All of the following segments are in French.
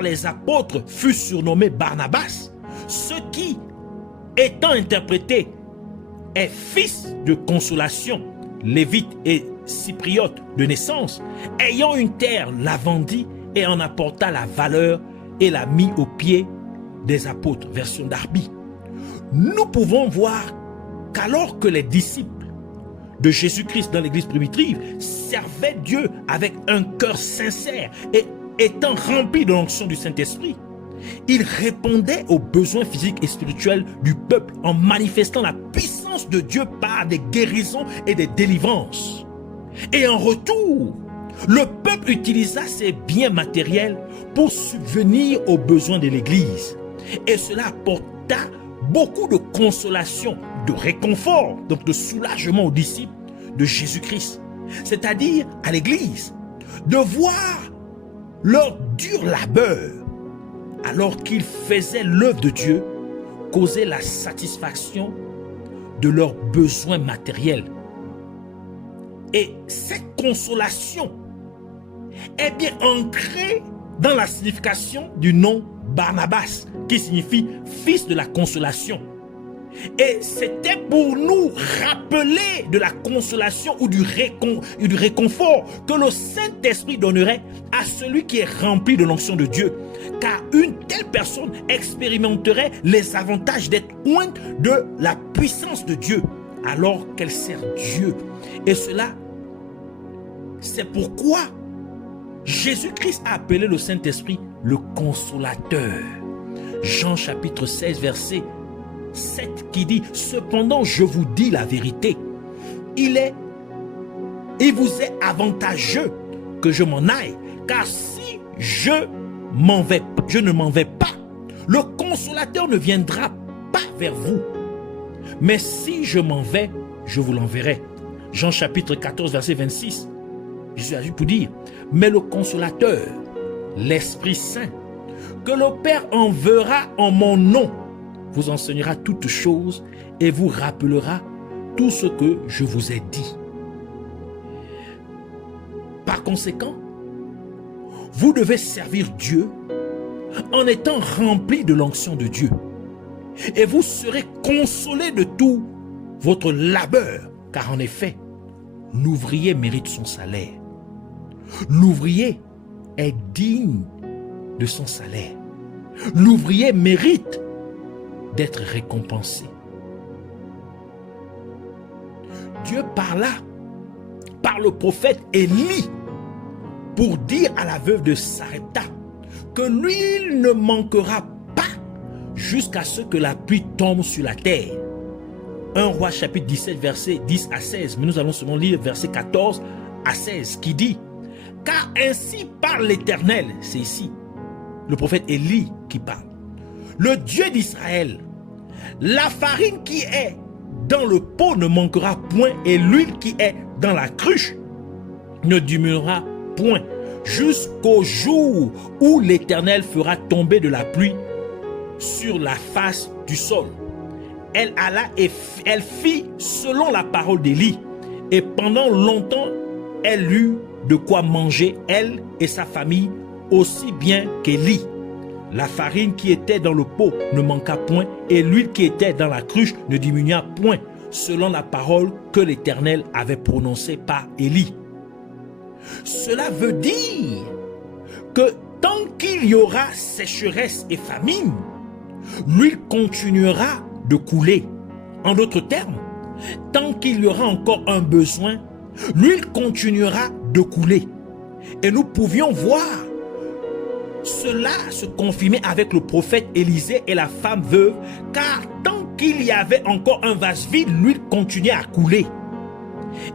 par les apôtres fut surnommé Barnabas, ce qui, étant interprété, est fils de consolation, lévite et cypriote de naissance, ayant une terre la vendit et en apporta la valeur et la mit aux pieds des apôtres, version Darby. Nous pouvons voir qu'alors que les disciples de Jésus-Christ dans l'église primitive servaient Dieu avec un cœur sincère et étant remplis de l'onction du Saint-Esprit, ils répondaient aux besoins physiques et spirituels du peuple en manifestant la puissance de Dieu par des guérisons et des délivrances. Et en retour, le peuple utilisa ses biens matériels pour subvenir aux besoins de l'église. Et cela apporta beaucoup de consolation, de réconfort, donc de soulagement aux disciples de Jésus-Christ, c'est-à-dire à l'église, de voir leur dur labeur, alors qu'ils faisaient l'œuvre de Dieu, causer la satisfaction de leurs besoins matériels. Et cette consolation est bien ancrée dans la signification du nom Barnabas, qui signifie fils de la consolation. Et c'était pour nous rappeler de la consolation ou du réconfort que le Saint-Esprit donnerait à celui qui est rempli de l'onction de Dieu. Car une telle personne expérimenterait les avantages d'être ointe de la puissance de Dieu alors qu'elle sert Dieu. Et cela, c'est pourquoi Jésus-Christ a appelé le Saint-Esprit le consolateur. Jean chapitre 16 verset 7 qui dit: cependant je vous dis la vérité, il vous est avantageux que je m'en aille, car si je ne m'en vais pas, le consolateur ne viendra pas vers vous, mais si je m'en vais, je vous l'enverrai. Jean chapitre 14 verset 26, Jésus a dit pour dire: mais le consolateur, l'Esprit Saint, que le Père enverra en mon nom, vous enseignera toutes choses et vous rappellera tout ce que je vous ai dit. Par conséquent, vous devez servir Dieu en étant rempli de l'onction de Dieu. Et vous serez consolés de tout votre labeur, car en effet, l'ouvrier mérite son salaire. L'ouvrier est digne de son salaire. L'ouvrier mérite d'être récompensé. Dieu parla par le prophète Élie pour dire à la veuve de Sarepta que l'huile ne manquera pas jusqu'à ce que la pluie tombe sur la terre. 1 Roi chapitre 17 verset 10 à 16, mais nous allons seulement lire verset 14 à 16 qui dit: car ainsi parle l'Éternel, c'est ici le prophète Élie qui parle, le Dieu d'Israël, la farine qui est dans le pot ne manquera point et l'huile qui est dans la cruche ne diminuera point jusqu'au jour où l'Éternel fera tomber de la pluie sur la face du sol. Elle alla et elle fit selon la parole d'Élie, et pendant longtemps elle eut de quoi manger, elle et sa famille, aussi bien qu'Élie. La farine qui était dans le pot ne manqua point, et l'huile qui était dans la cruche ne diminua point, selon la parole que l'Éternel avait prononcée par Élie. Cela veut dire que tant qu'il y aura sécheresse et famine, l'huile continuera de couler. En d'autres termes, tant qu'il y aura encore un besoin, l'huile continuera de couler. Et nous pouvions voir cela se confirmer avec le prophète Élisée et la femme veuve, car tant qu'il y avait encore un vase vide, l'huile continuait à couler.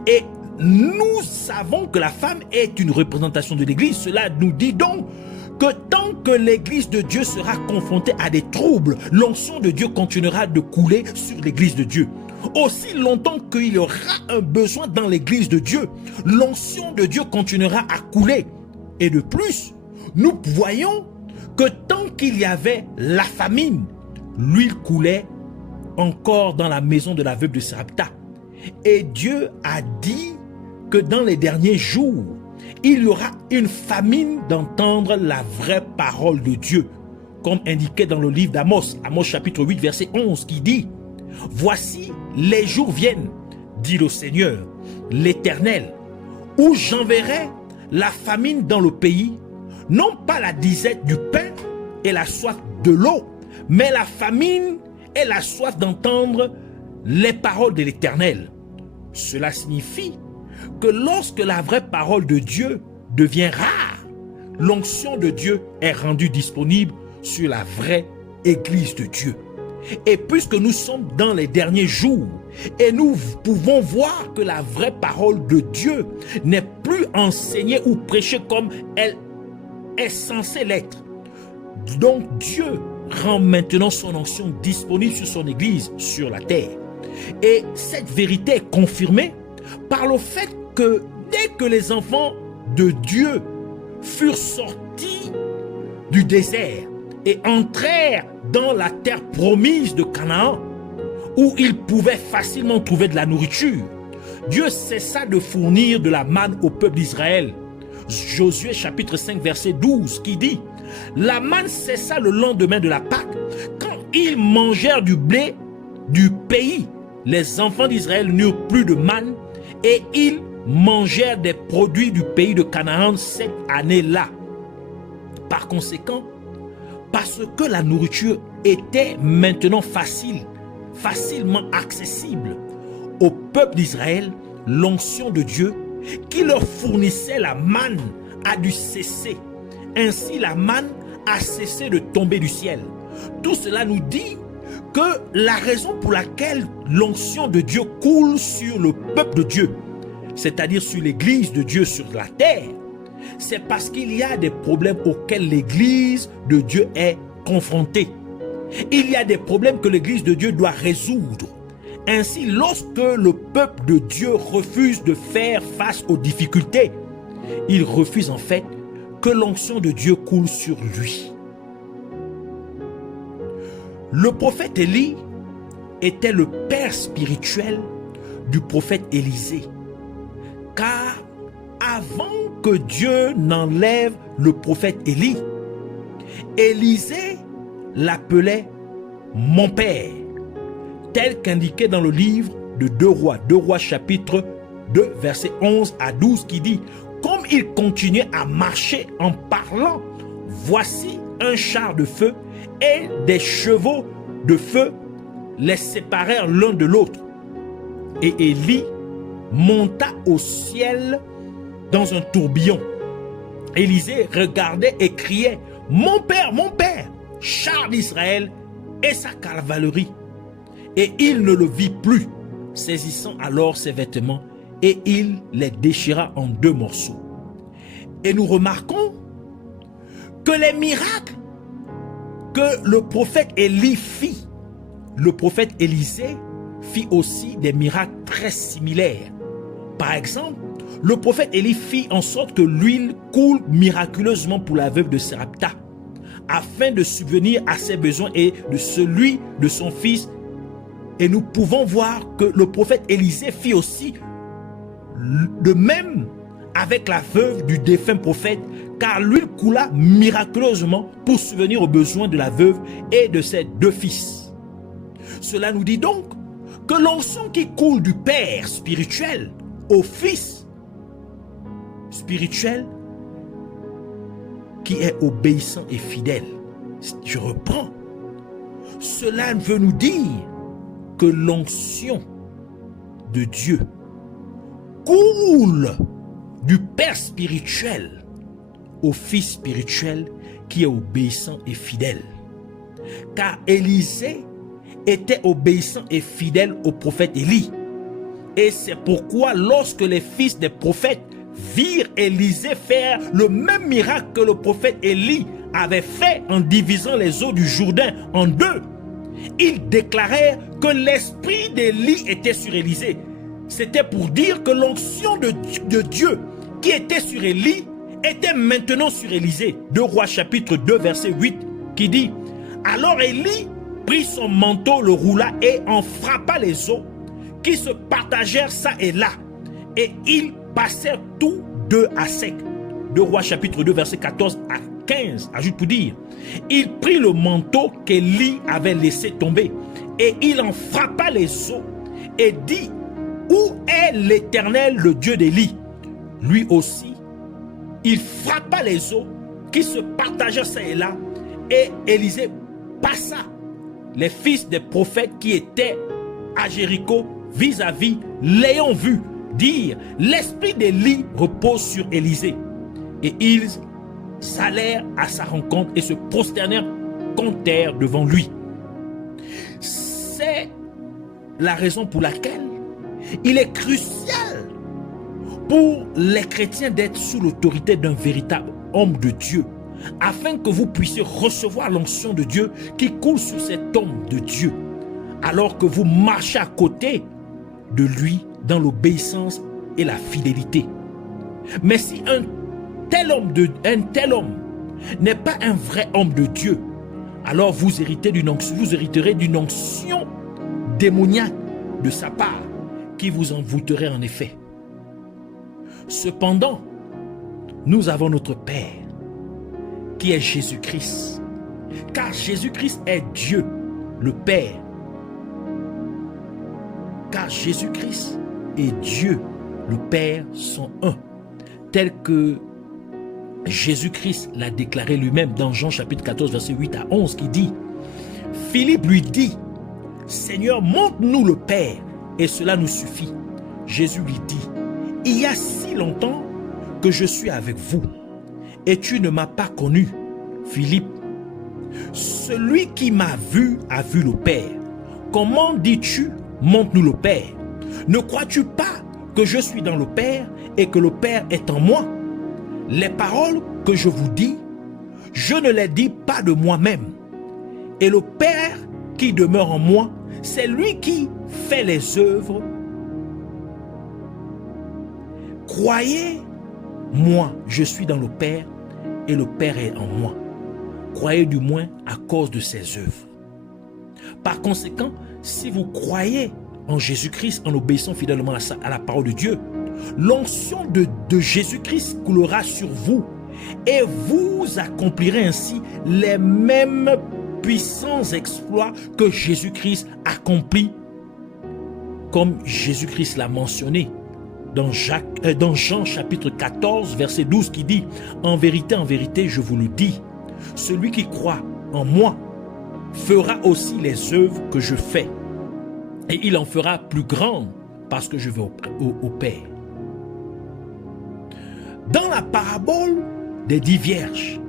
Et nous savons que la femme est une représentation de l'église. Cela nous dit donc que tant que l'église de Dieu sera confrontée à des troubles, l'onction de Dieu continuera de couler sur l'église de Dieu. Aussi longtemps qu'il y aura un besoin dans l'église de Dieu, l'onction de Dieu continuera à couler. Et de plus, nous voyons que tant qu'il y avait la famine, l'huile coulait encore dans la maison de la veuve de Sarepta. Et Dieu a dit que dans les derniers jours, il y aura une famine d'entendre la vraie parole de Dieu, comme indiqué dans le livre d'Amos, Amos chapitre 8, verset 11, qui dit « Voici, les jours viennent, dit le Seigneur, l'Éternel, où j'enverrai la famine dans le pays, non pas la disette du pain et la soif de l'eau, mais la famine et la soif d'entendre les paroles de l'Éternel. » Cela signifie que lorsque la vraie parole de Dieu devient rare, l'onction de Dieu est rendue disponible sur la vraie Église de Dieu. Et puisque nous sommes dans les derniers jours, et nous pouvons voir que la vraie parole de Dieu n'est plus enseignée ou prêchée comme elle est censée l'être. Donc Dieu rend maintenant son onction disponible sur son Église, sur la terre. Et cette vérité est confirmée par le fait que dès que les enfants de Dieu furent sortis du désert et entrèrent dans la terre promise de Canaan, où ils pouvaient facilement trouver de la nourriture, Dieu cessa de fournir de la manne au peuple d'Israël. Josué chapitre 5 verset 12 qui dit « La manne cessa le lendemain de la Pâque, quand ils mangèrent du blé du pays. Les enfants d'Israël n'eurent plus de manne et ils mangèrent des produits du pays de Canaan cette année-là. » Par conséquent, parce que la nourriture était maintenant facilement accessible au peuple d'Israël, l'onction de Dieu qui leur fournissait la manne a dû cesser. Ainsi, la manne a cessé de tomber du ciel. Tout cela nous dit que la raison pour laquelle l'onction de Dieu coule sur le peuple de Dieu, c'est-à-dire sur l'Église de Dieu sur la terre, c'est parce qu'il y a des problèmes auxquels l'Église de Dieu est confrontée. Il y a des problèmes que l'Église de Dieu doit résoudre. Ainsi, lorsque le peuple de Dieu refuse de faire face aux difficultés, il refuse en fait que l'onction de Dieu coule sur lui. Le prophète Élie était le père spirituel du prophète Élisée. Car avant que Dieu n'enlève le prophète Élie, Élisée l'appelait mon père, tel qu'indiqué dans le livre de 2 Rois chapitre 2 verset 11 à 12 qui dit « Comme il continuait à marcher en parlant, voici un char de feu et des chevaux de feu les séparèrent l'un de l'autre. Et Élie monta au ciel dans un tourbillon. Élisée regardait et criait « Mon père, char d'Israël et sa cavalerie !» Et il ne le vit plus, saisissant alors ses vêtements, et il les déchira en 2 morceaux. Et nous remarquons que les miracles que le prophète Élie fit, le prophète Élisée fit aussi des miracles très similaires. Par exemple, le prophète Élie fit en sorte que l'huile coule miraculeusement pour la veuve de Sarepta, afin de subvenir à ses besoins et de celui de son fils. Et nous pouvons voir que le prophète Élisée fit aussi de même avec la veuve du défunt prophète, car l'huile coula miraculeusement pour subvenir aux besoins de la veuve et de ses 2 fils. Cela nous dit donc que l'onction qui coule du Père spirituel au Fils spirituel qui est obéissant et fidèle. Je reprends. Cela veut nous dire que l'onction de Dieu coule du Père spirituel au Fils spirituel qui est obéissant et fidèle. Car Élisée était obéissant et fidèle au prophète Élie. Et c'est pourquoi lorsque les fils des prophètes virent Élisée faire le même miracle que le prophète Élie avait fait en divisant les eaux du Jourdain en 2, ils déclarèrent que l'esprit d'Élie était sur Élisée. C'était pour dire que l'onction de Dieu qui était sur Élie était maintenant sur Élisée. 2 Rois chapitre 2 verset 8 qui dit « Alors Élie prit son manteau, le roula et en frappa les eaux qui se partagèrent ça et là. Et ils passèrent tout 2 à sec. 2 Rois chapitre 2 verset 14 à 15. Ajoute pour dire, il prit le manteau qu'Élie avait laissé tomber et il en frappa les os et dit, où est l'Éternel, le Dieu d'Élie? Lui aussi, il frappa les os qui se partagèrent ça et là, et Élisée passa les fils des prophètes qui étaient à Jéricho vis-à-vis, l'ayant vu, dire, l'esprit d'Élie repose sur Élisée. Et ils allèrent à sa rencontre et se prosternèrent contre terre devant lui. C'est la raison pour laquelle il est crucial pour les chrétiens d'être sous l'autorité d'un véritable homme de Dieu, afin que vous puissiez recevoir l'onction de Dieu qui coule sur cet homme de Dieu, alors que vous marchez à côté de lui dans l'obéissance et la fidélité. Mais si un tel homme n'est pas un vrai homme de Dieu, alors vous hériterez d'une onction démoniaque de sa part qui vous envoûterait en effet. Cependant, nous avons notre Père qui est Jésus-Christ, car Jésus-Christ est Dieu, le Père. Car Jésus-Christ et Dieu, le Père, sont un, tel que Jésus-Christ l'a déclaré lui-même dans Jean chapitre 14, verset 8 à 11, qui dit, Philippe lui dit, Seigneur, montre-nous le Père, et cela nous suffit. Jésus lui dit, il y a si longtemps que je suis avec vous, et tu ne m'as pas connu, Philippe. Celui qui m'a vu a vu le Père. Comment dis-tu, montre-nous le Père? Ne crois-tu pas que je suis dans le Père et que le Père est en moi? Les paroles que je vous dis, je ne les dis pas de moi-même. Et le Père qui demeure en moi, c'est lui qui fait les œuvres. Croyez-moi, je suis dans le Père et le Père est en moi. Croyez du moins à cause de ses œuvres. Par conséquent, si vous croyez en Jésus-Christ en obéissant fidèlement à la parole de Dieu, l'onction de Jésus-Christ coulera sur vous et vous accomplirez ainsi les mêmes puissants exploits que Jésus-Christ accomplit, comme Jésus-Christ l'a mentionné dans Jean chapitre 14 verset 12 qui dit, en vérité, je vous le dis, celui qui croit en moi fera aussi les œuvres que je fais, et il en fera plus grandes parce que je vais au Père. Dans la parabole des 10 vierges,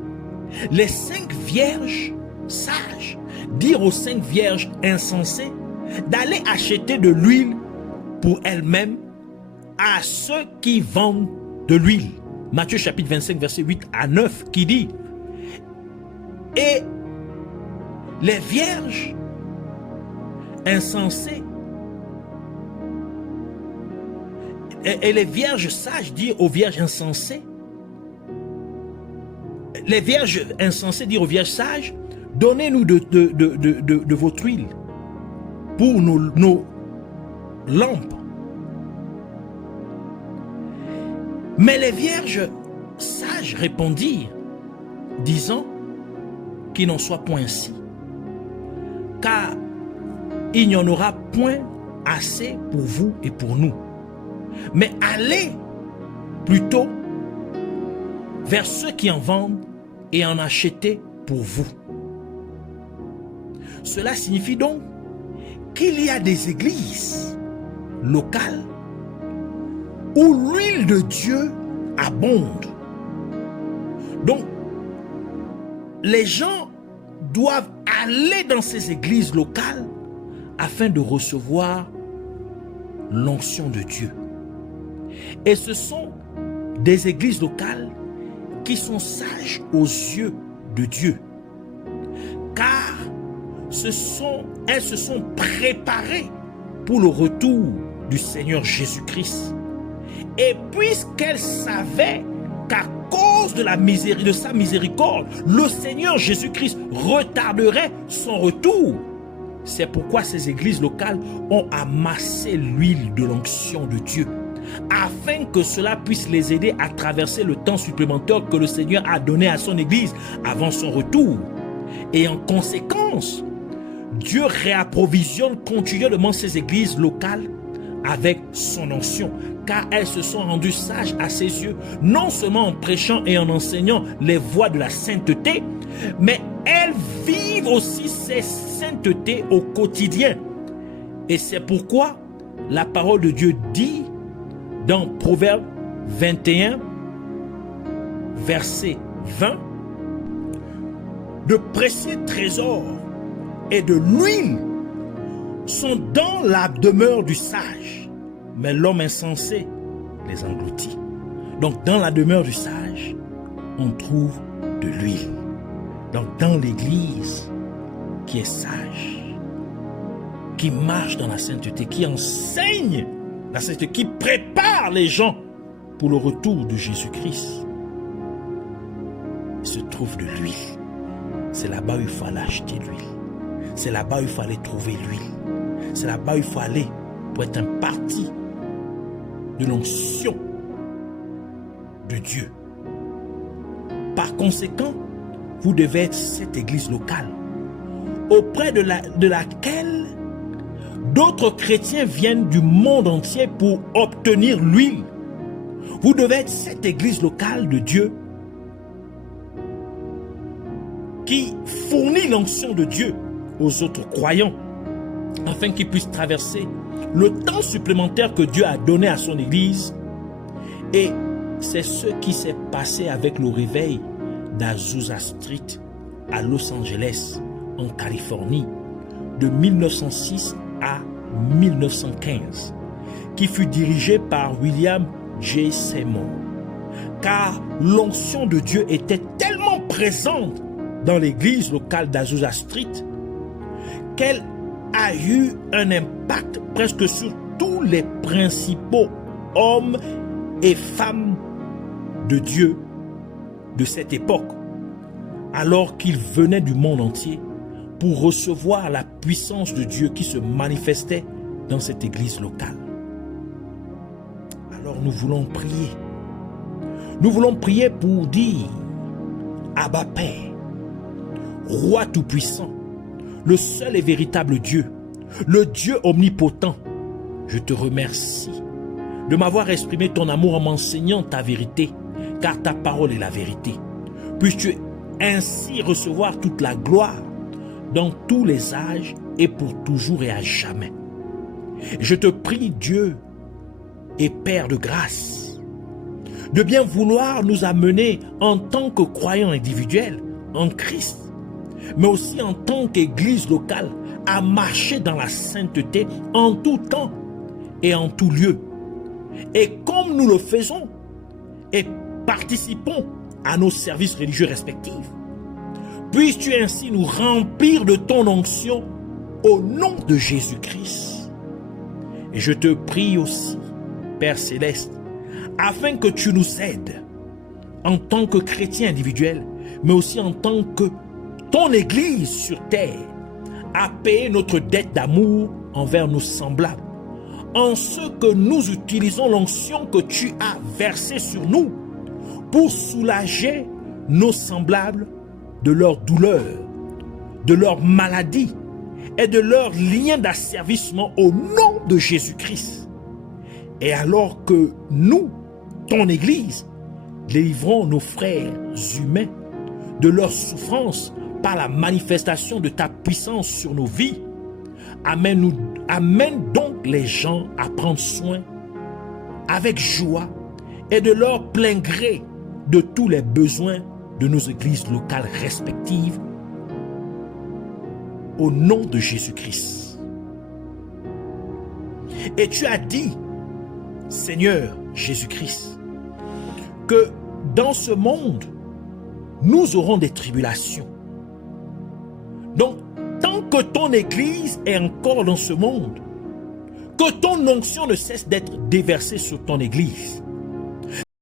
les 5 vierges sages dirent aux 5 vierges insensées d'aller acheter de l'huile pour elles-mêmes à ceux qui vendent de l'huile. Matthieu chapitre 25 verset 8 à 9 qui dit, et les vierges insensées et les vierges sages dirent aux vierges insensées, les vierges insensées dirent aux vierges sages, donnez-nous de votre huile pour nos lampes. Mais les vierges sages répondirent, disant qu'il n'en soit point ainsi, car il n'y en aura point assez pour vous et pour nous. Mais allez plutôt vers ceux qui en vendent et en achetez pour vous. Cela signifie donc qu'il y a des églises locales où l'huile de Dieu abonde. Donc, les gens doivent aller dans ces églises locales afin de recevoir l'onction de Dieu. Et ce sont des églises locales qui sont sages aux yeux de Dieu, car elles se sont préparées pour le retour du Seigneur Jésus-Christ. Et puisqu'elles savaient qu'à cause de sa miséricorde, le Seigneur Jésus-Christ retarderait son retour, c'est pourquoi ces églises locales ont amassé l'huile de l'onction de Dieu, afin que cela puisse les aider à traverser le temps supplémentaire que le Seigneur a donné à son Église avant son retour. Et en conséquence, Dieu réapprovisionne continuellement ses églises locales avec son onction, car elles se sont rendues sages à ses yeux, non seulement en prêchant et en enseignant les voies de la sainteté, mais elles vivent aussi ces saintetés au quotidien. Et c'est pourquoi la parole de Dieu dit dans Proverbe 21, verset 20, de précieux trésors et de l'huile sont dans la demeure du sage, mais l'homme insensé les engloutit. Donc dans la demeure du sage, on trouve de l'huile. Donc dans l'église qui est sage, qui marche dans la sainteté, qui enseigne la sainteté, qui prépare les gens pour le retour de Jésus-Christ, se trouve de l'huile. C'est là-bas où il fallait acheter l'huile. C'est là-bas où il fallait trouver l'huile. C'est là-bas où il faut aller pour être un parti de l'onction de Dieu. Par conséquent, vous devez être cette église locale auprès de laquelle d'autres chrétiens viennent du monde entier pour obtenir l'huile. Vous devez être cette église locale de Dieu qui fournit l'onction de Dieu aux autres croyants afin qu'ils puissent traverser le temps supplémentaire que Dieu a donné à son église. Et c'est ce qui s'est passé avec le réveil d'Azusa Street à Los Angeles, en Californie, de 1906 à 1915, qui fut dirigé par William J. Seymour. Car l'onction de Dieu était tellement présente dans l'église locale d'Azusa Street qu'elle a eu un impact presque sur tous les principaux hommes et femmes de Dieu de cette époque, alors qu'ils venaient du monde entier pour recevoir la puissance de Dieu qui se manifestait dans cette église locale. Alors nous voulons prier. Nous voulons prier pour dire: Abba Père, Roi tout-puissant, le seul et véritable Dieu, le Dieu omnipotent, je te remercie de m'avoir exprimé ton amour en m'enseignant ta vérité, car ta parole est la vérité. Puisses-tu ainsi recevoir toute la gloire dans tous les âges et pour toujours et à jamais. Je te prie, Dieu et Père de grâce, de bien vouloir nous amener en tant que croyants individuels en Christ, mais aussi en tant qu'église locale, à marcher dans la sainteté en tout temps et en tout lieu. Et comme nous le faisons et participons à nos services religieux respectifs, puisses-tu ainsi nous remplir de ton onction au nom de Jésus-Christ. Et je te prie aussi, Père Céleste, afin que tu nous aides en tant que chrétiens individuels, mais aussi en tant que ton Église sur terre, à payer notre dette d'amour envers nos semblables, en ce que nous utilisons l'onction que tu as versée sur nous pour soulager nos semblables de leurs douleurs, de leurs maladies et de leurs liens d'asservissement au nom de Jésus-Christ. Et alors que nous, ton Église, délivrons nos frères humains de leurs souffrances par la manifestation de ta puissance sur nos vies, amène donc les gens à prendre soin avec joie et de leur plein gré de tous les besoins de nos églises locales respectives au nom de Jésus-Christ. Et tu as dit, Seigneur Jésus-Christ, que dans ce monde, nous aurons des tribulations. Donc, tant que ton Église est encore dans ce monde, que ton onction ne cesse d'être déversée sur ton Église.